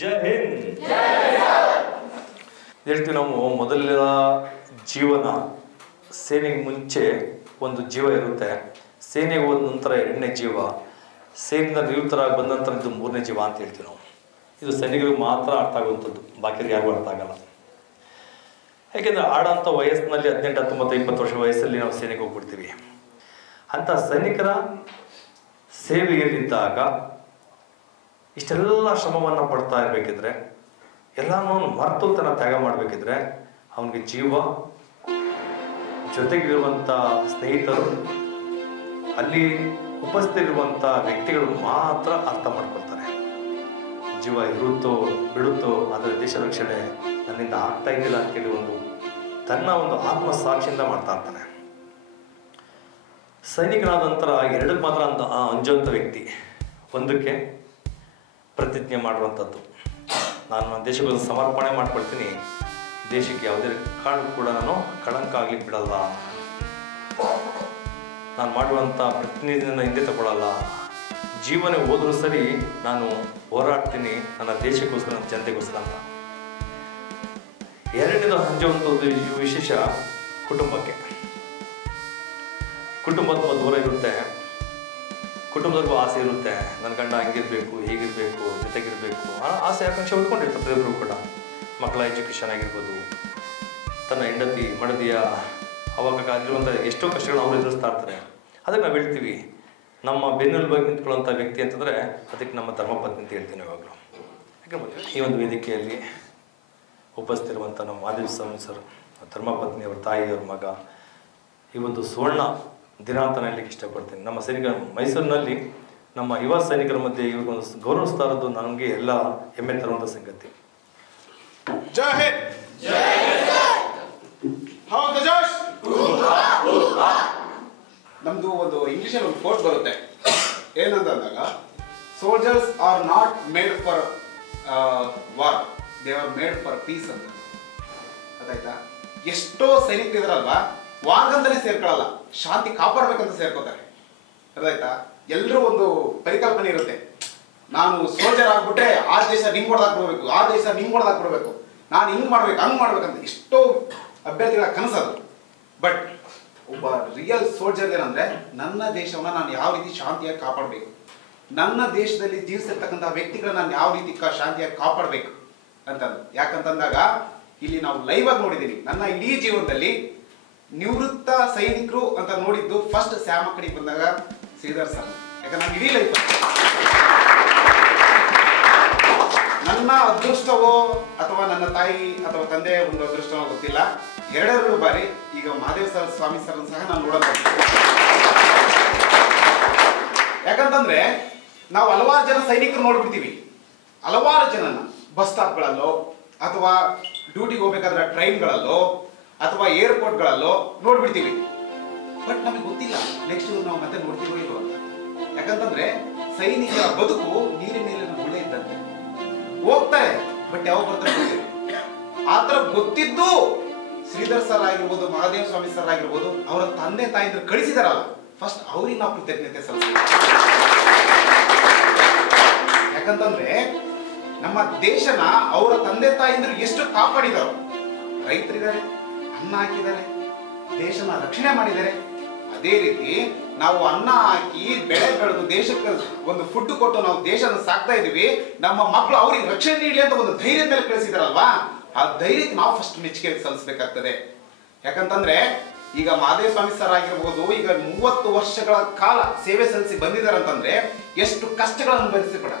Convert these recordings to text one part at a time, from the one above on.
ಜೈ ಹಿಂದ್. ಹೇಳ್ತೀವಿ ನಾವು ಮೊದಲ ಜೀವನ ಸೇನೆಗೆ ಮುಂಚೆ ಒಂದು ಜೀವ ಇರುತ್ತೆ, ಸೇನೆಗೆ ಹೋದ ನಂತರ ಎರಡನೇ ಜೀವ, ಸೇನೆಯಿಂದ ನಿವೃತ್ತರಾಗಿ ಬಂದ ನಂತರ ಇದು ಮೂರನೇ ಜೀವ ಅಂತ ಹೇಳ್ತೀವಿ ನಾವು. ಇದು ಸೈನಿಕರಿಗೆ ಮಾತ್ರ ಅರ್ಥ ಆಗುವಂಥದ್ದು, ಬಾಕಿಯವ್ರಿಗೆ ಯಾರಿಗೂ ಅರ್ಥ ಆಗಲ್ಲ. ಯಾಕೆಂದರೆ ಆಡೋಂಥ ವಯಸ್ಸಿನಲ್ಲಿ 18, 19, 20 ವರ್ಷ ವಯಸ್ಸಲ್ಲಿ ನಾವು ಸೇನೆಗೆ ಹೋಗ್ಬಿಡ್ತೀವಿ. ಅಂಥ ಸೈನಿಕರ ಸೇವೆಯಲ್ಲಿದ್ದಾಗ ಇಷ್ಟೆಲ್ಲ ಶ್ರಮವನ್ನು ಪಡ್ತಾ ಇರಬೇಕಿದ್ರೆ, ಎಲ್ಲನೂ ಮರೆತು ತನ್ನ ತ್ಯಾಗ ಮಾಡಬೇಕಿದ್ರೆ ಅವನಿಗೆ ಜೀವ, ಜೊತೆಗಿರುವಂಥ ಸ್ನೇಹಿತರು, ಅಲ್ಲಿ ಉಪಸ್ಥಿತಿರುವಂಥ ವ್ಯಕ್ತಿಗಳು ಮಾತ್ರ ಅರ್ಥ ಮಾಡ್ಕೊಳ್ತಾರೆ. ಜೀವ ಇರುತ್ತೋ ಬಿಡುತ್ತೋ ಅದರ ದೇಶ ರಕ್ಷಣೆ ನನ್ನಿಂದ ಆಗ್ತಾ ಇದ್ದಿಲ್ಲ ಅಂತೇಳಿ ತನ್ನ ಒಂದು ಆತ್ಮಸಾಕ್ಷಿಯಿಂದ ಮಾಡ್ತಾ ಇರ್ತಾನೆ. ಸೈನಿಕನಾದ ನಂತರ ಎರಡಕ್ಕೆ ಮಾತ್ರ ಅಂಜುವಂಥ ವ್ಯಕ್ತಿ. ಒಂದಕ್ಕೆ ಪ್ರತಿಜ್ಞೆ ಮಾಡುವಂಥದ್ದು, ನಾನು ನನ್ನ ದೇಶಕ್ಕೊಂದು ಸಮರ್ಪಣೆ ಮಾಡ್ಕೊಳ್ತೀನಿ, ದೇಶಕ್ಕೆ ಯಾವುದೇ ಕಾರಣಕ್ಕೂ ಕೂಡ ನಾನು ಕಳಂಕ ಆಗ್ಲಿಕ್ಕೆ ಬಿಡಲ್ಲ, ನಾನು ಮಾಡುವಂಥ ಪ್ರತಿನಿಧಿಯನ್ನು ಹಿಂದೆ ತಗೊಳ್ಳಲ್ಲ, ಜೀವನ ಹೋದರೂ ಸರಿ ನಾನು ಹೋರಾಡ್ತೀನಿ ನನ್ನ ದೇಶಕ್ಕೋಸ್ಕರ, ನನ್ನ ಜನತೆಗೋಸ್ಕರ ಅಂತ. ಎರಡನೇದು ಹಂಚುವಂಥದ್ದು ವಿಶೇಷ ಕುಟುಂಬಕ್ಕೆ. ಕುಟುಂಬ ತುಂಬ ದೂರ ಇರುತ್ತೆ, ಕುಟುಂಬದವ್ರಿಗೂ ಆಸೆ ಇರುತ್ತೆ, ನನ್ನ ಗಂಡ ಹಂಗಿರ್ಬೇಕು, ಹೀಗಿರಬೇಕು, ಜೊತೆಗಿರಬೇಕು, ಆಸೆ ಆಕಾಂಕ್ಷೆ ಉಳ್ಕೊಂಡಿರ್ತಾರೆ ಪ್ರತಿಯೊಬ್ಬರು ಕೂಡ. ಮಕ್ಕಳ ಎಜುಕೇಷನ್ ಆಗಿರ್ಬೋದು, ತನ್ನ ಹೆಂಡತಿ ಮಡದಿಯ ಅವಾಗ ಅಲ್ಲಿರುವಂಥ ಎಷ್ಟೋ ಕಷ್ಟಗಳು ಅವರು ಎದುರಿಸ್ತಾ ಇರ್ತಾರೆ. ಅದಕ್ಕೆ ನಾವು ಹೇಳ್ತೀವಿ, ನಮ್ಮ ಬೆನ್ನೆಲುಬಾಗಿ ನಿಂತ್ಕೊಳ್ಳೋಂಥ ವ್ಯಕ್ತಿ ಅಂತಂದರೆ ಅದಕ್ಕೆ ನಮ್ಮ ಧರ್ಮಪತ್ನಿ ಅಂತ ಹೇಳ್ತೀನಿ ಯಾವಾಗಲೂ. ಯಾಕಂದ್ರೆ ಈ ಒಂದು ವೇದಿಕೆಯಲ್ಲಿ ಉಪಸ್ಥಿತಿರುವಂಥ ನಮ್ಮ ಮಹಾದೇವ ಸ್ವಾಮಿ ಸರ್, ಧರ್ಮಪತ್ನಿಯವ್ರ ತಾಯಿಯವ್ರ ಮಗ, ಈ ಒಂದು ಸುವರ್ಣ ದಿನ ಅಂತ ಹೇಳಲಿಕ್ಕೆ ಇಷ್ಟಪಡ್ತೀನಿ. ನಮ್ಮ ಸೈನಿಕ ಮೈಸೂರಿನಲ್ಲಿ ನಮ್ಮ ಯುವ ಸೈನಿಕರ ಮಧ್ಯೆ ಇವ್ರಿಗೊಂದು ಗೌರವಿಸ್ತಾ ಇರೋದು ನನಗೆ ಎಲ್ಲ ಹೆಮ್ಮೆ ತರುವಂಥ ಸಂಗತಿ. ಜೈ ಹಿಂದ್. ಹೌದು ಜೋಶ್. ನಮ್ದು ಒಂದು ಇಂಗ್ಲಿಷಲ್ಲಿ ಒಂದು ಕೋಟ್ ಬರುತ್ತೆ, ಏನಂತಂದಾಗ soldiers are not made for war, they are made for peace ಅಂತ. ಅದಾಯ್ತಾ? ಎಷ್ಟೋ ಸೈನಿಕರಿದಾರಲ್ವಾ, ವಾರ್ಗಂತಾನೆ ಸೇರ್ಕೊಳ್ಳಲ್ಲ, ಶಾಂತಿ ಕಾಪಾಡ್ಬೇಕಂತ ಸೇರ್ಕೋತಾರೆ. ಅದಾಯ್ತಾ? ಎಲ್ಲರೂ ಒಂದು ಪರಿಕಲ್ಪನೆ ಇರುತ್ತೆ, ನಾನು ಸೋಲ್ಜರ್ ಆಗ್ಬಿಟ್ರೆ ಆ ದೇಶ ನಿಂಗೆ ಹೊಡೆದಾಕ್ಬಿಡ್ಬೇಕು, ಆ ದೇಶ ನಿಂಗೆ ಹೊಡೆದಾಕ್ಬಿಡ್ಬೇಕು, ನಾನು ಹಿಂಗೆ ಮಾಡ್ಬೇಕು ಹಂಗೆ ಮಾಡ್ಬೇಕಂತ ಎಷ್ಟೋ ಅಭ್ಯರ್ಥಿಗಳ ಕನಸದು. ಬಟ್ ಒಬ್ಬ ರಿಯಲ್ ಸೋಲ್ಜರ್ ಏನಂದ್ರೆ, ನನ್ನ ದೇಶವನ್ನ ನಾನು ಯಾವ ರೀತಿ ಶಾಂತಿಯಾಗಿ ಕಾಪಾಡಬೇಕು, ನನ್ನ ದೇಶದಲ್ಲಿ ಜೀವಿಸಿರ್ತಕ್ಕಂಥ ವ್ಯಕ್ತಿಗಳನ್ನ ನಾನು ಯಾವ ರೀತಿ ಶಾಂತಿಯಾಗಿ ಕಾಪಾಡಬೇಕು ಅಂತಂದು. ಯಾಕಂತಂದಾಗ ಇಲ್ಲಿ ನಾವು ಲೈವ್ ಆಗಿ ನೋಡಿದ್ದೀವಿ. ನನ್ನ ಇಡೀ ಜೀವನದಲ್ಲಿ ನಿವೃತ್ತ ಸೈನಿಕರು ಅಂತ ನೋಡಿದ್ದು ಫಸ್ಟ್ ಸ್ಯಾಮ ಕಡೆಗೆ ಬಂದಾಗ ಶ್ರೀಧರ್ ಸರ್. ಯಾಕಂದ್ರೆ ನಾನು ಇಡೀ ಲೈಫ್ ನನ್ನ ಅದೃಷ್ಟವೋ ಅಥವಾ ನನ್ನ ತಾಯಿ ಅಥವಾ ತಂದೆ ಒಂದು ಅದೃಷ್ಟವೋ ಗೊತ್ತಿಲ್ಲ, ಎರಡೆರಡು ಬಾರಿ ಈಗ ಮಹಾದೇವ ಸರ್ ಸ್ವಾಮಿ ಸರ್ ಸಹ ನಾನು ನೋಡೋದು. ಯಾಕಂತಂದ್ರೆ ನಾವು ಹಲವಾರು ಜನ ಸೈನಿಕರು ನೋಡ್ಬಿಡ್ತೀವಿ, ಹಲವಾರು ಜನನ ಬಸ್ ಸ್ಟಾಪ್ಗಳಲ್ಲೋ ಅಥವಾ ಡ್ಯೂಟಿಗೆ ಹೋಗ್ಬೇಕಾದ್ರೆ ಟ್ರೈನ್ಗಳಲ್ಲೋ ಅಥವಾ ಏರ್ಪೋರ್ಟ್ಗಳಲ್ಲೋ ನೋಡ್ಬಿಡ್ತೀವಿ. ಬಟ್ ನಮಗೆ ಗೊತ್ತಿಲ್ಲ ನೆಕ್ಸ್ಟ್ ನಾವು ಮತ್ತೆ ನೋಡ್ತೀವೋ ಇಲ್ವೋ ಅಂತ. ಯಾಕಂತಂದ್ರೆ ಸೈನಿಕರ ಬದುಕು ನೀರಿನ ಮೇಲಿನ ಗುಳೆ ಇದ್ದಂತೆ, ಹೋಗ್ತಾರೆ ಬಟ್ ಯಾವ ಬರ್ತಾರೆ ಆ ತರ ಗೊತ್ತಿದ್ದು ಶ್ರೀಧರ್ ಸರ್ ಆಗಿರ್ಬೋದು, ಮಹಾದೇವ ಸ್ವಾಮಿ ಸರ್ ಆಗಿರ್ಬೋದು, ಅವರ ತಂದೆ ತಾಯಿದ್ರು ಕಳಿಸಿದಾರಲ್ಲ, ಫಸ್ಟ್ ಅವ್ರಿಗೆ ನಾವು ಕೃತಜ್ಞತೆ ಸಲ್ಲಿಸ್ತೀವಿ. ಯಾಕಂತಂದ್ರೆ ನಮ್ಮ ದೇಶನ ಅವರ ತಂದೆ ತಾಯಿಂದ್ರು ಎಷ್ಟು ಕಾಪಾಡಿದಾರೋ, ರೈತರಿದ್ದಾರೆ, ಅನ್ನ ಹಾಕಿದ್ದಾರೆ, ದೇಶನ ರಕ್ಷಣೆ ಮಾಡಿದ್ದಾರೆ. ಅದೇ ರೀತಿ ನಾವು ಅನ್ನ ಹಾಕಿ ಬೆಳೆ ಬೆಳೆದು ದೇಶಕ್ಕೆ ಒಂದು ಫುಡ್ ಕೊಟ್ಟು ನಾವು ದೇಶನ ಸಾಕ್ತಾ ಇದೀವಿ, ನಮ್ಮ ಮಕ್ಕಳು ಅವ್ರಿಗೆ ರಕ್ಷಣೆ ನೀಡಲಿ ಅಂತ ಒಂದು ಧೈರ್ಯದ ಮೇಲೆ ಕಳಿಸಿದಾರಲ್ವಾ, ಆ ಧೈರ್ಯಕ್ಕೆ ನಾವು ಫಸ್ಟ್ ಮೆಚ್ಚುಗೆ ಸಲ್ಲಿಸಬೇಕಾಗ್ತದೆ. ಯಾಕಂತಂದ್ರೆ ಈಗ ಮಹಾದೇವ ಸ್ವಾಮಿ ಸರ್ ಆಗಿರ್ಬೋದು, ಈಗ 30 ವರ್ಷಗಳ ಕಾಲ ಸೇವೆ ಸಲ್ಲಿಸಿ ಬಂದಿದ್ದಾರೆ ಅಂತಂದ್ರೆ ಎಷ್ಟು ಕಷ್ಟಗಳನ್ನು ಅನುಭವಿಸಿರ್ಬೇಡ,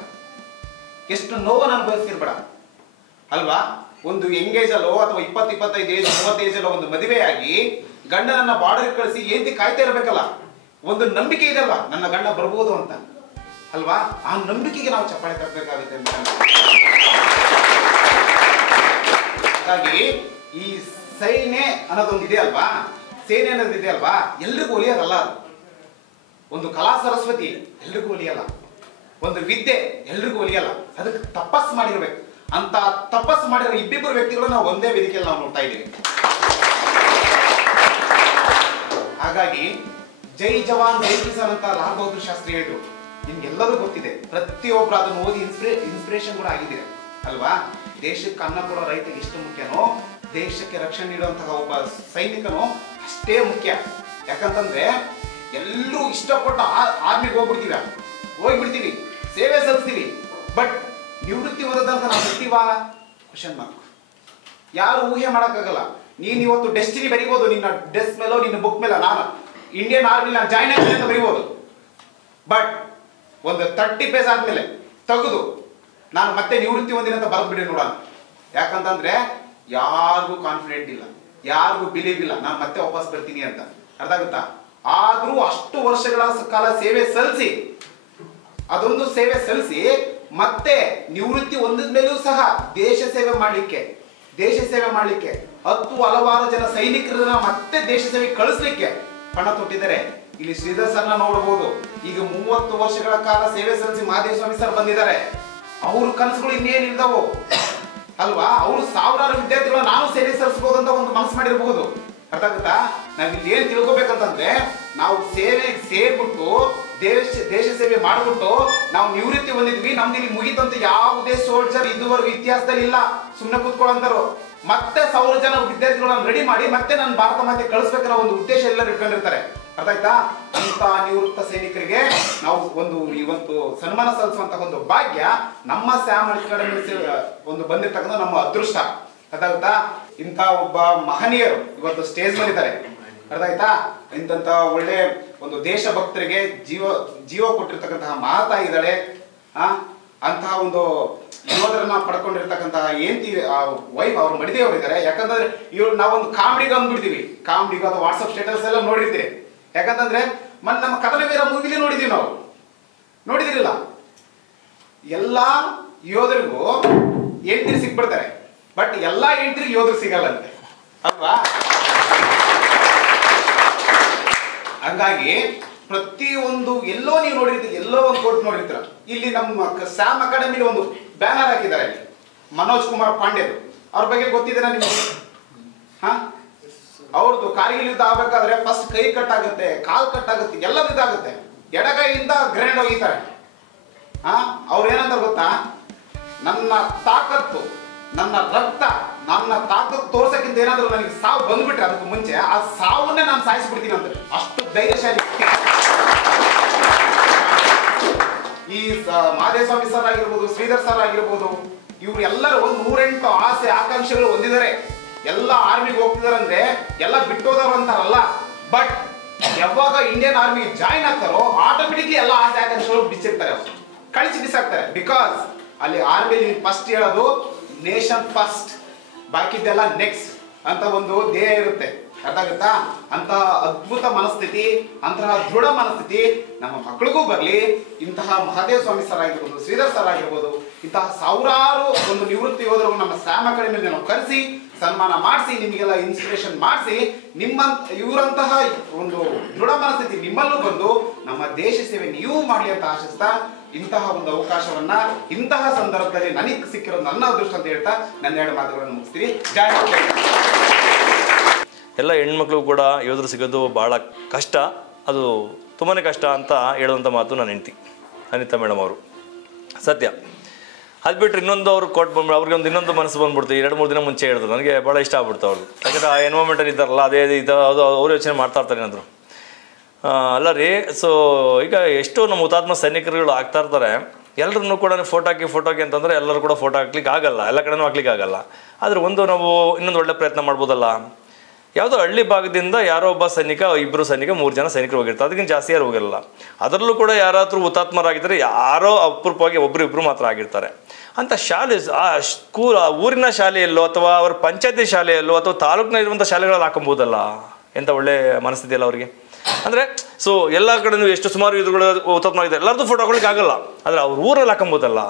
ಎಷ್ಟು ನೋವನ್ನು ಅನುಭವಿಸಿರ್ಬೇಡ ಅಲ್ವಾ. ಒಂದು ಎಂಗೇಜ್ ಅಲ್ಲೋ ಅಥವಾ 20-25 ಏಜ್ 30 ಏಜ್ ಅಲ್ಲೋ ಒಂದು ಮದುವೆಯಾಗಿ ಗಂಡನನ್ನ ಬಾರ್ಡರ್ ಕಳಿಸಿ ಏಂತಿ ಕಾಯ್ತಾ ಇರ್ಬೇಕಲ್ಲ, ಒಂದು ನಂಬಿಕೆ ಇದೆ ಅಲ್ವಾ, ನನ್ನ ಗಂಡ ಬರ್ಬೋದು ಅಂತ ಅಲ್ವಾ. ಆ ನಂಬಿಕೆಗೆ ನಾವು ಚಪ್ಪಾಳೆ ತರಬೇಕಾಗುತ್ತೆ. ಹಾಗಾಗಿ ಈ ಸೇನೆ ಅನ್ನೋದೊಂದು ಇದೆ ಅಲ್ವಾ, ಸೇನೆ ಅನ್ನೋದು ಇದೆ ಅಲ್ವಾ, ಎಲ್ರಿಗೂ ಒಲಿಯೋದಲ್ಲ. ಒಂದು ಕಲಾ ಸರಸ್ವತಿ ಎಲ್ರಿಗೂ ಒಲಿಯಲ್ಲ, ಒಂದು ವಿದ್ಯೆ ಎಲ್ರಿಗೂ ಒಲಿಯಲ್ಲ, ಅದಕ್ಕೆ ತಪಸ್ಸು ಮಾಡಿರ್ಬೇಕು. ಅಂತ ತಪಸ್ಸು ಮಾಡಿರೋ ಇಬ್ಬಿಬ್ಬರು ವ್ಯಕ್ತಿಗಳು ನಾವು ಒಂದೇ ವೇದಿಕೆಯಲ್ಲಿ ನಾವು ನೋಡ್ತಾ ಇದ್ದೀವಿ. ಹಾಗಾಗಿ ಜೈ ಜವಾನ್ ಜೈ ಕಿಸಾನ್ ಅಂತ ಲಾಲ್ ಬಹದ್ದೂರ್ ಶಾಸ್ತ್ರಿ ಹೇಳಿದ್ರು, ನಿಮ್ಗೆಲ್ಲರೂ ಗೊತ್ತಿದೆ, ಪ್ರತಿಯೊಬ್ಬರು ಅದನ್ನು ಓದಿ ಇನ್ಸ್ಪಿರೇಷನ್ ಕೂಡ ಆಗಿದ್ದೀರಾ. ಅಲ್ವಾ? ದೇಶಕ್ಕೆ ಅನ್ನ ಕೊಡೋ ರೈತಗೆ ಎಷ್ಟು ಮುಖ್ಯನೋ ದೇಶಕ್ಕೆ ರಕ್ಷಣೆ ನೀಡುವಂತಹ ಒಬ್ಬ ಸೈನಿಕನು ಅಷ್ಟೇ ಮುಖ್ಯ. ಯಾಕಂತಂದ್ರೆ ಎಲ್ಲರೂ ಇಷ್ಟಪಟ್ಟು ಆರ್ಮಿಗೆ ಹೋಗ್ಬಿಡ್ತೀವಿ, ಸೇವೆ ಸಲ್ಲಿಸ್ತೀವಿ. ಬಟ್ ನಿವೃತ್ತಿ ಹೊಂದದಂತ ನಾವು ಬಿಡ್ತೀವಾ? Question mark. ಯಾರು ಊಹೆ ಮಾಡೋಕ್ಕಾಗಲ್ಲ. ನೀನು ಇವತ್ತು ಡೆಸ್ಟಿನಿ ಬರೀಬೋದು, ನಿನ್ನ ಡೆಸ್ಕ್ ಮೇಲೋ ನಿನ್ನ ಬುಕ್ ಮೇಲೆ ನಾನು ಇಂಡಿಯನ್ ಆರ್ಮಿ ನಾನು ಜಾಯ್ನ್ ಆಗ್ತೀನಿ ಅಂತ ಬರೀಬೋದು. ಬಟ್ ಒಂದು 30 ಪೇಜ್ ಆದ್ಮೇಲೆ ತೆಗೆದು ನಾನು ಮತ್ತೆ ನಿವೃತ್ತಿ ಹೊಂದಿನ ಅಂತ ಬರೆದು ಬಿಡಿ ನೋಡೋಣ. ಯಾಕಂತಂದ್ರೆ ಯಾರಿಗೂ ಕಾನ್ಫಿಡೆಂಟ್ ಇಲ್ಲ, ಯಾರಿಗೂ ಬಿಲೀವ್ ಇಲ್ಲ ನಾನು ಮತ್ತೆ ವಾಪಸ್ ಬರ್ತೀನಿ ಅಂತ. ಅರ್ಥ ಆಗುತ್ತಾ? ಆದ್ರೂ ಅಷ್ಟು ವರ್ಷಗಳ ಕಾಲ ಸೇವೆ ಸಲ್ಲಿಸಿ, ಅದೊಂದು ಸೇವೆ ಸಲ್ಲಿಸಿ ಮತ್ತೆ ನಿವೃತ್ತಿ ಹೊಂದಿದ ಮೇಲೂ ಸಹ ದೇಶ ಸೇವೆ ಮಾಡಲಿಕ್ಕೆ 10 ಹಲವಾರು ಜನ ಸೈನಿಕರನ್ನ ಮತ್ತೆ ದೇಶ ಸೇವೆ ಕಳಿಸ್ಲಿಕ್ಕೆ ಪಣ ತೊಟ್ಟಿದ್ದಾರೆ. ಇಲ್ಲಿ ಶ್ರೀಧರ್ ಸರ್ನ ನೋಡಬಹುದು. ಈಗ 30 ವರ್ಷಗಳ ಕಾಲ ಸೇವೆ ಸಲ್ಲಿಸಿ ಮಹದೇವಸ್ವಾಮಿ ಸರ್ ಬಂದಿದ್ದಾರೆ. ಅವ್ರ ಕನಸುಗಳು ಇನ್ನೇನಿರ್ತಾವೋ ಅಲ್ವಾ? ಅವರು ಸಾವಿರಾರು ವಿದ್ಯಾರ್ಥಿಗಳ ನಾನು ಸೇವೆ ಸಲ್ಲಿಸಬಹುದು ಅಂತ ಒಂದು ಮನಸ್ಸು ಮಾಡಿರಬಹುದು. ಅರ್ಥ ಆಗುತ್ತಾ? ನಾವಿಲ್ಲಿ ಏನ್ ತಿಳ್ಕೊಬೇಕಂತಂದ್ರೆ, ನಾವು ಸೇವೆ ಸೇರ್ಬಿಟ್ಟು ದೇಶ ಸೇವೆ ಮಾಡ್ಬಿಟ್ಟು ನಾವು ನಿವೃತ್ತಿ ಹೊಂದಿದ್ವಿ, ನಮ್ದು ಇಲ್ಲಿ ಮುಗಿತಂತ ಯಾವುದೇ ಸೋಲ್ಜರ್ ಇದುವರೆಗೂ ಇತಿಹಾಸದಲ್ಲಿ ಇಲ್ಲ. ಸುಮ್ಮನೆ ಕೂತ್ಕೊಳ್ಳಂತಾರು. ಮತ್ತೆ 1000 ಜನ ವಿದ್ಯಾರ್ಥಿಗಳನ್ನ ರೆಡಿ ಮಾಡಿ ಮತ್ತೆ ನಾನು ಭಾರತ ಮಾತೆ ಕಳಿಸ್ಬೇಕನ್ನೋ ಒಂದು ಉದ್ದೇಶ ಎಲ್ಲರೂ ಇಟ್ಕೊಂಡಿರ್ತಾರೆ. ಅರ್ಥ ಆಯ್ತಾ? ಅಂತ ನಿವೃತ್ತ ಸೈನಿಕರಿಗೆ ನಾವು ಇವತ್ತು ಸನ್ಮಾನ ಸಲ್ಲಿಸುವಂತಹ ಒಂದು ಭಾಗ್ಯ ನಮ್ಮ ಸ್ಯಾಮ್ ಅಕಾಡೆಮಿ ಒಂದು ಬಂದಿರ್ತಕ್ಕಂಥ ನಮ್ಮ ಅದೃಷ್ಟ. ಅರ್ಥ ಆಗುತ್ತಾ? ಇಂಥ ಒಬ್ಬ ಮಹನೀಯರು ಇವತ್ತು ಸ್ಟೇಜ್ ಮೇಲೆ ಇದ್ದಾರೆ. ಅರ್ಥ ಆಯ್ತಾ? ಇಂಥ ಒಳ್ಳೆ ಒಂದು ದೇಶಭಕ್ತರಿಗೆ ಜೀವ ಕೊಟ್ಟಿರ್ತಕ್ಕಂತಹ ಮಾತಾಯಿ ಇದ್ದಾಳೆ. ಅಂತಹ ಒಂದು ಯೋಧರನ್ನ ಪಡ್ಕೊಂಡಿರ್ತಕ್ಕಂತಹ ವೈಫ್ ಅವ್ರ ಮಡಿದೇವರು ಇದ್ದಾರೆ. ಯಾಕಂತಂದ್ರೆ ಇವ್ರು ನಾವೊಂದು ಕಾಮಿಡಿಗೆ ಅಂದ್ಬಿಡ್ತೀವಿ. ಕಾಮಿಡಿಗೆ ಅದು ವಾಟ್ಸಪ್ ಸ್ಟೇಟಸ್ ಎಲ್ಲ ನೋಡಿರ್ತೀರಿ. ಯಾಕಂತಂದ್ರೆ ನಮ್ಮ ಕದನವೀರ ಮೂವಿಲಿ ನೋಡಿದೀವಿ, ನಾವು ನೋಡಿದಿರಲಿಲ್ಲ. ಎಲ್ಲಾ ಯೋಧರಿಗೂ ಹೆಂಡ್ತಿರು ಸಿಕ್ಬಿಡ್ತಾರೆ, ಬಟ್ ಎಲ್ಲಾ ಹೆಂಡ್ತಿರಿಗೆ ಯೋಧರು ಸಿಗಲ್ಲಂತೆ ಅಲ್ವಾ? ಹಂಗಾಗಿ ಪ್ರತಿಯೊಂದು ಎಲ್ಲೋ ನೀವು ನೋಡಿರ್ತೀರಿ, ಎಲ್ಲೋ ಒಂದು ಕೋರ್ಟ್ ನೋಡಿರ್ತೀರ. ಇಲ್ಲಿ ನಮ್ಮ ಸ್ಯಾಮ್ ಅಕಾಡೆಮಿಲಿ ಒಂದು ಬ್ಯಾನರ್ ಹಾಕಿದ್ದಾರೆ. ಮನೋಜ್ ಕುಮಾರ್ ಪಾಂಡೆದು ಅವ್ರ ಬಗ್ಗೆ ಗೊತ್ತಿದ್ದೀರಾ ನಿಮಗೆ? ಅವ್ರದ್ದು ಕಾರ್ಗಿಲ್ ಯುದ್ಧ ಆಗ್ಬೇಕಾದ್ರೆ ಫಸ್ಟ್ ಕೈ ಕಟ್ಟಾಗುತ್ತೆ, ಕಾಲ್ ಕಟ್ಟಾಗುತ್ತೆ, ಎಲ್ಲದೂ ಇದಾಗುತ್ತೆ. ಎಡಗೈಯಿಂದ ಗ್ರೆನೇಡ್ ಒಗಿತಾರೆ. ಅವ್ರು ಏನಂತ ಗೊತ್ತಾ? ನನ್ನ ತಾಕತ್ತು, ನನ್ನ ರಕ್ತ, ನನ್ನ ತಾಕತ್ತು ತೋರ್ಸಕ್ಕಿಂತ ಏನಾದ್ರು ನನಗೆ ಸಾವು ಬಂದ್ಬಿಟ್ರೆ ಅದಕ್ಕೂ ಮುಂಚೆ ಆ ಸಾವನ್ನೇ ನಾನು ಸಾಯಿಸ್ಬಿಡ್ತೀನಿ ಅಂತ ಅಷ್ಟು ಧೈರ್ಯಶಾಲಿ. ಈ ಮಹದೇವಸ್ವಾಮಿ ಸರ್ ಆಗಿರ್ಬೋದು, ಶ್ರೀಧರ್ ಸರ್ ಆಗಿರ್ಬೋದು, ಇವ್ರು ಎಲ್ಲರೂ 108 ಆಸೆ ಆಕಾಂಕ್ಷೆಗಳು ಹೊಂದಿದ್ದಾರೆ. ಎಲ್ಲ ಆರ್ಮಿಗೆ ಹೋಗ್ತಿದಾರೆ ಅಂದ್ರೆ ಎಲ್ಲ ಬಿಟ್ಟೋದವ್ರು ಅಂತಾರಲ್ಲ. ಬಟ್ ಯಾವಾಗ ಇಂಡಿಯನ್ ಆರ್ಮಿಗೆ ಜಾಯಿನ್ ಆಗ್ತಾರೋ ಆಟೋಮೆಟಿಕ್ಲಿ ಎಲ್ಲ ಆಸೆ ಆಕಾಂಕ್ಷೆಗಳು ಬಿಚ್ಚಿರ್ತಾರೆ, ಕಳಿಸಿ ಬಿಸಾಕ್ತಾರೆ. ಬಿಕಾಸ್ ಅಲ್ಲಿ ಆರ್ಮಿಲಿ ಫಸ್ಟ್ ಹೇಳೋದು ನೇಷನ್ ಫಸ್ಟ್, ಬಾಕಿದ್ದೆಲ್ಲ ನೆಕ್ಸ್ಟ್ ಅಂತ ಒಂದು ಧ್ಯೇಯ ಇರುತ್ತೆ. ಅರ್ಥ ಆಗುತ್ತಾ? ಅಂತಹ ಅದ್ಭುತ ಮನಸ್ಥಿತಿ, ಅಂತಹ ದೃಢ ಮನಸ್ಥಿತಿ ನಮ್ಮ ಮಕ್ಕಳಿಗೂ ಬರಲಿ. ಇಂತಹ ಮಹದೇವಸ್ವಾಮಿ ಸರ್ ಆಗಿರ್ಬೋದು, ಶ್ರೀಧರ್ ಸರ್ ಆಗಿರ್ಬೋದು, ಇಂತಹ ಸಾವಿರಾರು ಒಂದು ನಿವೃತ್ತಿ ಯೋಧರು ನಮ್ಮ ಸ್ಯಾಮ್ ಅಕಾಡೆಮಿಯಲ್ಲಿ ನಾವು ಕರೆಸಿ ಸನ್ಮಾನ ಮಾಡಿಸಿ ನಿಮಗೆಲ್ಲ ಇನ್ಸ್ಪಿರೇಷನ್ ಮಾಡಿಸಿ ಇವರಂತಹ ಒಂದು ದೃಢ ಮನಸ್ಥಿತಿ ನಿಮ್ಮಲ್ಲೂ ಬಂದು ನಮ್ಮ ದೇಶ ಸೇವೆ ನೀವು ಮಾಡಲಿ ಅಂತ ಆಶಿಸ್ತಾ ಇಂತಹ ಒಂದು ಅವಕಾಶವನ್ನ ಇಂತಹ ಸಂದರ್ಭದಲ್ಲಿ ನನಗೆ ಸಿಕ್ಕಿರೋದು ನನ್ನ ಅದೃಷ್ಟ ಅಂತ ಹೇಳ್ತಾ ನನ್ನ 2 ಮಾತುಗಳನ್ನು ಮುಗಿಸ್ತೀವಿ. ಜೈ ಹಿಂದ್. ಎಲ್ಲ ಹೆಣ್ಮಕ್ಳು ಕೂಡ ಯೋಧರು ಸಿಗೋದು ಭಾಳ ಕಷ್ಟ, ಅದು ತುಂಬಾ ಕಷ್ಟ ಅಂತ ಹೇಳುವಂಥ ಮಾತು ನನ್ನ ಹೆಂಡತಿ ಅನಿತಾ ಮೇಡಮ್ ಅವರು. ಸತ್ಯ. ಅದು ಬಿಟ್ಟರೆ ಇನ್ನೊಂದು ಅವ್ರು ಕೊಟ್ಟು ಅವ್ರಿಗೆ ಒಂದು ಇನ್ನೊಂದು ಮನಸ್ಸು ಬಂದ್ಬಿಡ್ತು. 2-3 ದಿನ ಮುಂಚೆ ಹೇಳಿದ್ರು, ನನಗೆ ಭಾಳ ಇಷ್ಟ ಆಗ್ಬಿಡ್ತು ಅವ್ರು. ಯಾಕಂದರೆ ಆ ಎನ್ವೈರ್ಮೆಂಟಲ್ಲಿ ಇದ್ದಾರಲ್ಲ, ಅದೇ ಅದು ಅವ್ರು ಯೋಚನೆ ಮಾಡ್ತಾ ಇರ್ತಾರೆ ಏನಾದರೂ. ಅಲ್ಲ ರೀ, ಸೊ ಈಗ ಎಷ್ಟೋ ನಮ್ಮ ಹುತಾತ್ಮ ಸೈನಿಕರುಗಳು ಆಗ್ತಾ ಇರ್ತಾರೆ. ಎಲ್ಲರನ್ನೂ ಕೂಡ ಫೋಟೋ ಹಾಕಿ ಅಂತಂದರೆ ಎಲ್ಲರೂ ಕೂಡ ಫೋಟೋ ಹಾಕ್ಲಿಕ್ಕೆ ಆಗಲ್ಲ, ಎಲ್ಲ ಕಡೆನೂ ಹಾಕ್ಲಿಕ್ಕೆ ಆಗಲ್ಲ. ಆದರೆ ನಾವು ಇನ್ನೊಂದು ಒಳ್ಳೆ ಪ್ರಯತ್ನ ಮಾಡ್ಬೋದಲ್ಲ. ಯಾವುದೋ ಹಳ್ಳಿ ಭಾಗದಿಂದ ಯಾರೋ ಒಬ್ಬ ಸೈನಿಕ, 2 ಸೈನಿಕ, 3 ಜನ ಸೈನಿಕರು ಹೋಗಿರ್ತಾರೆ, ಅದಕ್ಕಿಂತ ಜಾಸ್ತಿ ಯಾರು ಹೋಗಿರಲ್ಲ. ಅದರಲ್ಲೂ ಕೂಡ ಯಾರಾದರೂ ಹುತಾತ್ಮರಾಗಿದ್ದರೆ ಯಾರೋ ಅಪರೂಪವಾಗಿ 1-2 ಮಾತ್ರ ಆಗಿರ್ತಾರೆ. ಅಂತ ಶಾಲೆ, ಆ ಸ್ಕೂಲ್, ಆ ಊರಿನ ಶಾಲೆಯಲ್ಲೋ ಅಥವಾ ಅವ್ರ ಪಂಚಾಯತಿ ಶಾಲೆಯಲ್ಲೋ ಅಥವಾ ತಾಲೂಕಿನಲ್ಲಿರುವಂಥ ಶಾಲೆಗಳಲ್ಲಿ ಹಾಕೊಬೋದಲ್ಲ. ಎಂಥ ಒಳ್ಳೆ ಮನಸ್ಥಿತಿ ಅಲ್ಲ ಅವರಿಗೆ. ಅಂದರೆ ಸೊ ಎಲ್ಲ ಕಡೆಯೂ ಎಷ್ಟು ಸುಮಾರು ಇದುಗಳು ಹುತಾತ್ಮರಾಗಿದ್ದಾರೆ, ಎಲ್ಲರದ್ದು ಫೋಟೋ ಹಾಕೊಳ್ಳಿಕ್ಕೆ ಆಗಲ್ಲ, ಆದರೆ ಅವ್ರ ಊರಲ್ಲಿ ಹಾಕೊಬೋದಲ್ಲ.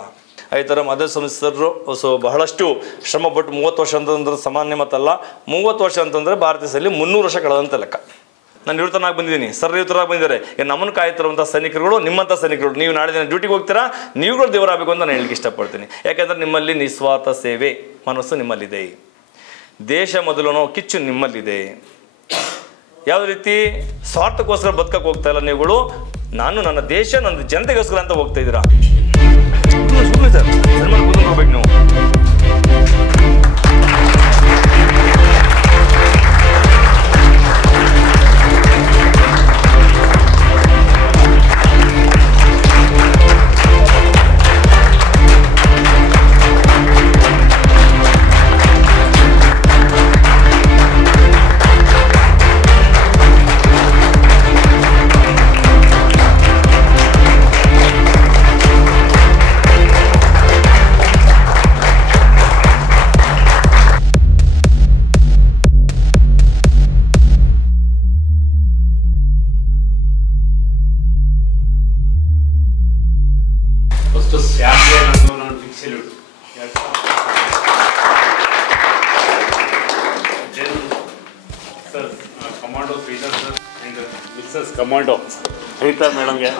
ಈ ಥರ ಮಹದೇವಸ್ವಾಮಿ ಸರ್ರು ಸೊ ಬಹಳಷ್ಟು ಶ್ರಮಪಟ್ಟು 30 ವರ್ಷ ಅಂತಂದ್ರೆ ಸಾಮಾನ್ಯ ಮತ್ತಲ್ಲ. 30 ವರ್ಷ ಅಂತಂದರೆ ಭಾರತದಲ್ಲಿ 300 ವರ್ಷ ಕಳೆದಂಥ ಲೆಕ್ಕ. ನಾನು ನಿವೃತ್ತನಾಗಿ ಬಂದಿದ್ದೀನಿ, ಸರ್ ನಿವೃತ್ತರಾಗಿ ಬಂದಿದ್ದಾರೆ. ನಮ್ಮನ್ನು ಕಾಯ್ತಿರುವಂಥ ಸೈನಿಕರುಗಳು, ನಿಮ್ಮಂಥ ಸೈನಿಕರು, ನೀವು ನಾಳೆ ದಿನ ಡ್ಯೂಟಿಗೆ ಹೋಗ್ತೀರಾ, ನೀವುಗಳು ದೇವರಾಗಬೇಕು ಅಂತ ನಾನು ಹೇಳಲಿಕ್ಕೆ ಇಷ್ಟಪಡ್ತೀನಿ. ಯಾಕೆಂದರೆ ನಿಮ್ಮಲ್ಲಿ ನಿಸ್ವಾರ್ಥ ಸೇವೆ ಮನಸ್ಸು ನಿಮ್ಮಲ್ಲಿದೆ, ದೇಶ ಮೊದಲು ಅನ್ನೋ ಕಿಚ್ಚು ನಿಮ್ಮಲ್ಲಿದೆ. ಯಾವುದೇ ರೀತಿ ಸ್ವಾರ್ಥಕ್ಕೋಸ್ಕರ ಬದುಕಕ್ಕೆ ಹೋಗ್ತಾ ಇಲ್ಲ ನೀವುಗಳು. ನಾನು ನನ್ನ ದೇಶ, ನನ್ನ ಜನತೆಗೋಸ್ಕರ ಅಂತ ಹೋಗ್ತಾ ಇದ್ದೀರಾ. ಸರ್ ಸನ್ಮಾನ ಕೂತ್ಕೊಂಡು ಹೋಗ್ಬೇಕು ನೀವು. ನಾನು big salute. Sir commando Sridhar sir and Mrs commando Sridhar ಮೇಡಮ್ಗೆ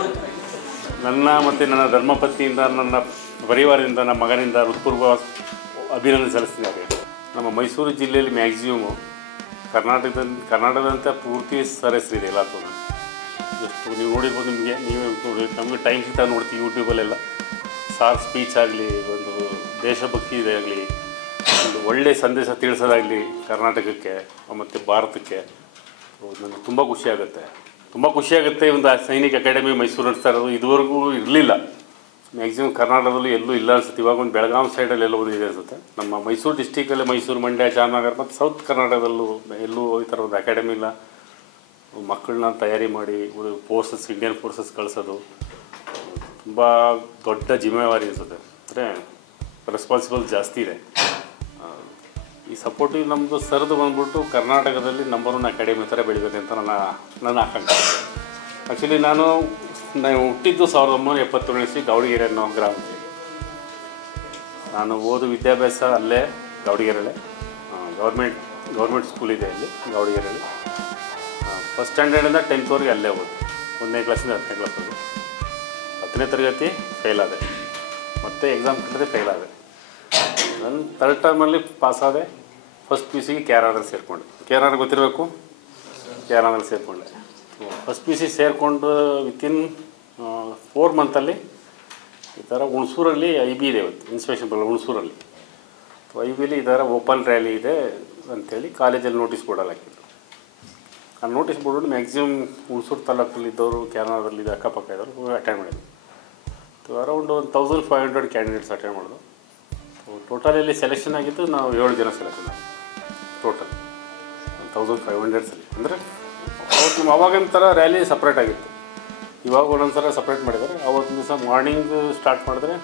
ನನ್ನ ಮತ್ತು ನನ್ನ ಧರ್ಮಪತ್ನಿಯಿಂದ, ನನ್ನ ಪರಿವಾರದಿಂದ, ನಮ್ಮ ಮಗನಿಂದ ಹೃತ್ಪೂರ್ವ ಅಭಿನಂದನೆ ಸಲ್ಲಿಸ್ತಿದ್ದಾರೆ. ನಮ್ಮ ಮೈಸೂರು ಜಿಲ್ಲೆಯಲ್ಲಿ ಮ್ಯಾಕ್ಸಿಮಮು ಕರ್ನಾಟಕದಂತ ಪೂರ್ತಿ ಸರಸ್ರಿದೆ ಎಲ್ಲ ತೋನ. ಎಷ್ಟು ನೀವು ನೋಡಿರ್ಬೋದು, ನೀವೇ ನೋಡಿ, ನಮಗೆ ಟೈಮ್ ಸಿಗ್ತಾ ನೋಡ್ತೀವಿ ಯೂಟ್ಯೂಬಲ್ಲೆಲ್ಲ. ಸಾರ್ ಸ್ಪೀಚ್ ಆಗಲಿ, ಒಂದು ದೇಶಭಕ್ತಿ ಇದಾಗಲಿ, ಒಂದು ಒಳ್ಳೆಯ ಸಂದೇಶ ತಿಳಿಸೋದಾಗಲಿ ಕರ್ನಾಟಕಕ್ಕೆ ಮತ್ತು ಭಾರತಕ್ಕೆ, ನನಗೆ ತುಂಬ ಖುಷಿಯಾಗುತ್ತೆ. ಒಂದು ಸೈನಿಕ ಅಕಾಡೆಮಿ ಮೈಸೂರು ನಡೆಸ್ತಾ ಇರೋದು ಇದುವರೆಗೂ ಇರಲಿಲ್ಲ. ಮ್ಯಾಕ್ಸಿಮಮ್ ಕರ್ನಾಟಕದಲ್ಲೂ ಎಲ್ಲೂ ಇಲ್ಲ ಅನಿಸುತ್ತೆ. ಇವಾಗ ಒಂದು ಬೆಳಗಾವಿ ಸೈಡಲ್ಲಿ ಎಲ್ಲ ಒಂದು ಇದೆ ಅನಿಸುತ್ತೆ. ನಮ್ಮ ಮೈಸೂರು ಡಿಸ್ಟಿಕಲ್ಲಿ ಮೈಸೂರು, ಮಂಡ್ಯ, ಜಾಮನಗರ ಮತ್ತು ಸೌತ್ ಕರ್ನಾಟಕದಲ್ಲೂ ಎಲ್ಲೂ ಈ ಥರ ಒಂದು ಅಕಾಡೆಮಿ ಇಲ್ಲ. ಮಕ್ಕಳನ್ನ ತಯಾರಿ ಮಾಡಿ ಫೋರ್ಸಸ್, ಇಂಡಿಯನ್ ಫೋರ್ಸಸ್ ಕಳಿಸೋದು ತುಂಬ ದೊಡ್ಡ ಜಿಮ್ಮೆವಾರಿ ಅನಿಸುತ್ತೆ. ಅಂದರೆ ರೆಸ್ಪಾನ್ಸಿಬಲ್ ಜಾಸ್ತಿ ಇದೆ. ಈ ಸಪೋರ್ಟಿವ್ ನಮ್ಮದು ಸರ್ದು ಬಂದ್ಬಿಟ್ಟು ಕರ್ನಾಟಕದಲ್ಲಿ ನಂಬರ್ 1 ಅಕಾಡೆಮಿ ಥರ ಬೆಳಿಬೇಕು ಅಂತ ನನ್ನ ಆಕಾಂಕ್ಷೆ. ಆ್ಯಕ್ಚುಲಿ ನಾನು ಹುಟ್ಟಿದ್ದು 1977 ದಾವಣಗೆರೆ ಅನ್ನೋ ಗ್ರಾಮದಲ್ಲಿ. ನಾನು ಓದು ವಿದ್ಯಾಭ್ಯಾಸ ಅಲ್ಲೇ ದಾವಣಗೆರೆಯಲ್ಲೇ, ಗೌರ್ಮೆಂಟ್ ಸ್ಕೂಲ್ ಇದೆ ಅಲ್ಲಿ ದಾವಣಗೆರೆಯಲ್ಲಿ. ಫಸ್ಟ್ ಸ್ಟ್ಯಾಂಡರ್ಡಿಂದ 10th ಅಲ್ಲೇ ಓದಿ. 1ನೇ ಕ್ಲಾಸಿಂದ 10ನೇ ಕ್ಲಾಸ್ವರೆಗೆ. 10ನೇ ತರಗತಿ ಫೇಲ್ ಆದೆ, ಮತ್ತು ಎಕ್ಸಾಮ್ ಕಟ್ಟಿದ್ರೆ ಫೇಲ್ ಆದೆ. ನಾನು 3rd ಟರ್ಮಲ್ಲಿ ಪಾಸಾದೆ. ಫಸ್ಟ್ PUCಗೆ KR ಸೇರಿಕೊಂಡೆ. KR ಗೊತ್ತಿರಬೇಕು, KR ಸೇರಿಕೊಂಡೆ. ಫಸ್ಟ್ PUC ಸೇರಿಕೊಂಡು ವಿತಿನ್ 4 ಮಂತಲ್ಲಿ ಈ ಥರ ಹುಣಸೂರಲ್ಲಿ IB ಇದೆ, ಇವತ್ತು ಇನ್ಸ್ಪೆಕ್ಷನ್ ಬರಲ್ಲ ಹುಣಸೂರಲ್ಲಿ. IBಲಿ ಈ ಥರ ಓಪನ್ ರ್ಯಾಲಿ ಇದೆ ಅಂಥೇಳಿ ಕಾಲೇಜಲ್ಲಿ ನೋಟಿಸ್ ಬೋರ್ಡಲ್ಲಿ ಹಾಕಿದ್ರು. ಆ ನೋಟಿಸ್ ಬೋರ್ಡ್ ಮ್ಯಾಕ್ಸಿಮಮ್ ಹುಣಸೂರು ತಾಲೂಕಲ್ಲಿದ್ದವರು, ಕ್ಯಾನಡದಲ್ಲಿ ಅಕ್ಕಪಕ್ಕ ಇದ್ದವರು ಅಟೆಂಡ್ ಮಾಡಿದ್ರು. ಅರೌಂಡ್ 1500 ಕ್ಯಾಂಡಿಡೇಟ್ಸ್ ಅಟೆಂಡ್ ಮಾಡಿದ್ರು. ಟೋಟಲಲ್ಲಿ ಸೆಲೆಕ್ಷನ್ ಆಗಿದ್ದು ನಾವು 7 ಜನ ಸೆಲೆಕ್ಷನ್ ಆಗಿ ಟೋಟಲ್ 1500 ಅಂದರೆ ಅವತ್ತು ಅವಾಗಿನ ಥರ ರ್ಯಾಲಿ ಸಪ್ರೇಟ್ ಆಗಿತ್ತು. ಇವಾಗ ಒಂದೊಂದು ಥರ ಸಪ್ರೇಟ್ ಮಾಡಿದ್ದಾರೆ. ಅವತ್ತಿನ ದಿವಸ ಮಾರ್ನಿಂಗ್ ಸ್ಟಾರ್ಟ್ ಮಾಡಿದ್ರೆ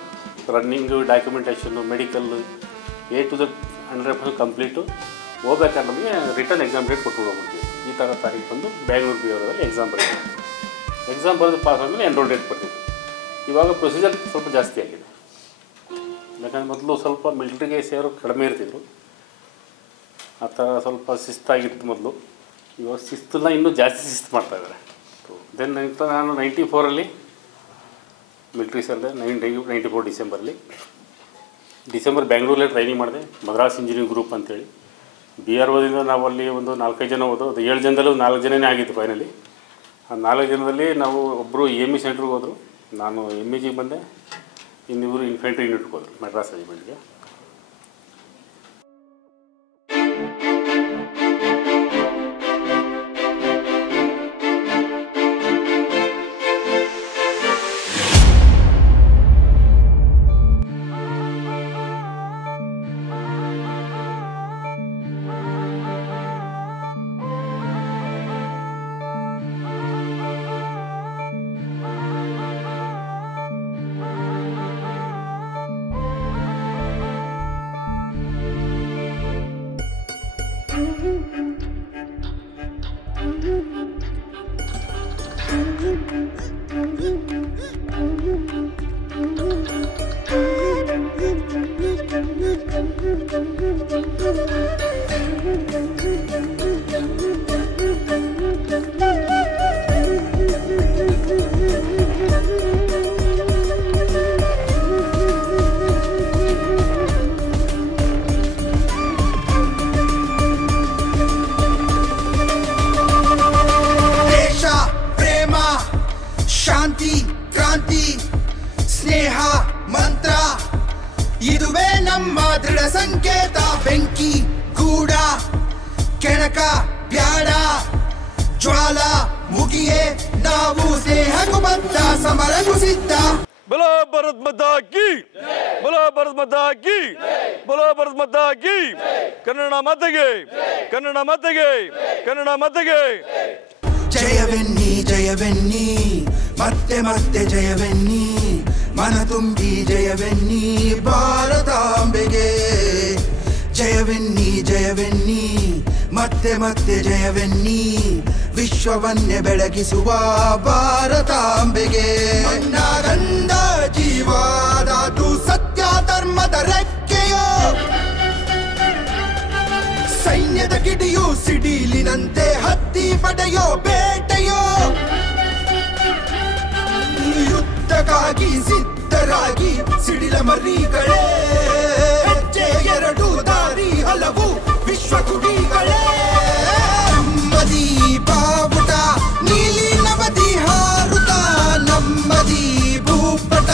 running, documentation, medical A to Z 100% complete. ಹೋಗ್ಬೇಕಾದ್ರೆ ನಮಗೆ ರಿಟರ್ನ್ ಎಕ್ಸಾಮ್ ಡೇಟ್ ಕೊಟ್ಟು ಹೋಗ್ಬಿಡ್ತೀವಿ. ಈ ಥರ ತಾರೀಕು ಬಂದು ಬ್ಯಾಂಗ್ಳೂರು BROದಲ್ಲಿ ಎಕ್ಸಾಮ್ ಬರೆದು ಪಾಸ್ ಆದಮೇಲೆ ಎನ್ರೋಲ್ ಡೇಟ್ ಬರ್ತಿತ್ತು. ಇವಾಗ ಪ್ರೊಸೀಜರ್ ಸ್ವಲ್ಪ ಜಾಸ್ತಿ ಆಗಿದೆ. ಯಾಕಂದರೆ ಮೊದಲು ಸ್ವಲ್ಪ ಮಿಲಿಟ್ರಿಗೆ ಸೇರೋ ಕಡಿಮೆ ಇರ್ತಿದ್ರು. ಆ ಥರ ಸ್ವಲ್ಪ ಶಿಸ್ತಾಗಿತ್ತು ಮೊದಲು. ಇವಾಗ ಶಿಸ್ತನ್ನ ಇನ್ನೂ ಜಾಸ್ತಿ ಶಿಸ್ತು ಮಾಡ್ತಾಯಿದ್ದಾರೆ. ದೆನ್ ನಾನು 94 ಮಿಲಿಟ್ರಿ ಸೇರಿದೆ. 94 ಡಿಸೆಂಬರ್ ಬ್ಯಾಂಗ್ಳೂರಲ್ಲೇ ಟ್ರೈನಿಂಗ್ ಮಾಡಿದೆ. ಮದ್ರಾಸ್ ಇಂಜಿನಿಯರಿಂಗ್ ಗ್ರೂಪ್ ಅಂತೇಳಿ. BROದಿಂದ ನಾವು ಅಲ್ಲಿ ಒಂದು 4-5 ಜನ ಹೋದೋ. ಅದು 7 ಜನದಲ್ಲಿ 4 ಜನನೇ ಆಗಿತ್ತು ಫೈನಲಿ. ಆ 4 ಜನದಲ್ಲಿ ನಾವು ಒಬ್ಬರು EME ಸೆಂಟ್ರಿಗೆ ಹೋದರು, ನಾನು MEGಗೆ ಬಂದೆ, ಇನ್ನಿವರು ಇನ್ಫೆಂಟ್ರಿ ಯೂನಿಟ್ಗೆ ಹೋದರು ಮೆಡ್ರಾಸ್ ರೆಜಿಮೆಂಟ್ಗೆ. ಶಾಂತಿ, ಕ್ರಾಂತಿ, ಸ್ನೇಹ ಮಂತ್ರ ಇದುವೇ ನಮ್ಮ ದೃಢ ಸಂಕೇತ. ಬೆಂಕಿ ಗೂಡ ಕೆಣಕ ಬ್ಯಾಡ ಜ್ವಾಲ ಮುಗಿಯೇ ನಾವು ಸ್ನೇಹಕ್ಕೂ ಬದ್ಧ ಸಮರಕ್ಕೂ ಸಿದ್ಧ. बोलो भारत माता की, बोलो भारत माता की, बोलो भारत माता की. ಕನ್ನಡ ಮಾತೆಗೆ, ಕನ್ನಡ ಮಾತೆಗೆ, ಕನ್ನಡ ಮಾತೆಗೆ. ಜಯವೆನ್ನಿ ಜಯವೆನ್ನಿ ಮತ್ತೆ ಮತ್ತೆ ಜಯವೆನ್ನಿ, ಮನ ತುಂಬಿ ಜಯವೆನ್ನಿ ಭಾರತಾಂಬೆಗೆ. ಜಯವೆನ್ನಿ ಜಯವೆನ್ನಿ ಮತ್ತೆ ಮತ್ತೆ ಜಯವೆನ್ನಿ, ವಿಶ್ವವನ್ನೇ ಬೆಳಗಿಸುವ ಭಾರತಾಂಬೆಗೆ. ಗಂಧ ಜೀವಾದ ಸಿಡಿಲ ಮರಿಗಳೇ ಹೆಜ್ಜೆ ಎರಡು ದಾರಿ ಹಲವು ವಿಶ್ವ ಕುಡಿಗಳೇ ನಮ್ಮದಿ ಬಾವುಟ ನೀಲಿ ನವದಿ ಹಾರುತ್ತ ನಮ್ಮದಿ ಭೂಪಟ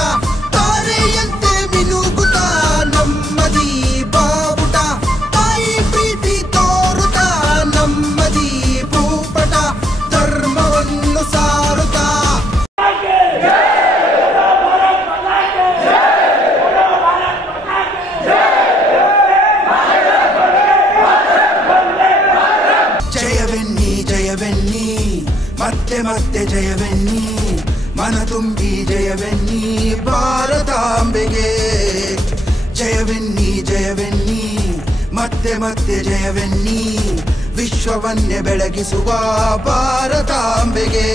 ತಾರೆಯಂತೆ ಮಿನುಗುತ್ತ ನಮ್ಮದಿ ಬಾವುಟ ತಾಯಿ ಪ್ರೀತಿ ತೋರುತ್ತ ನಮ್ಮದಿ ಭೂಪಟ ಧರ್ಮವನ್ನು ಸಾರುತ್ತ ಜಯವೆನ್ನಿ ಮತ್ತೆ ಮತ್ತೆ ಜಯವೆನ್ನಿ ಮನ ತುಂಬಿ ಜಯವೆನ್ನಿ ಭಾರತಾಂಬೆಗೆ ಜಯವೆನ್ನಿ ಮತ್ತೆ ಮತ್ತೆ ಜಯವೆನ್ನಿ ವಿಶ್ವವನ್ನೇ ಬೆಳಗಿಸುವ ಭಾರತಾಂಬೆಗೆ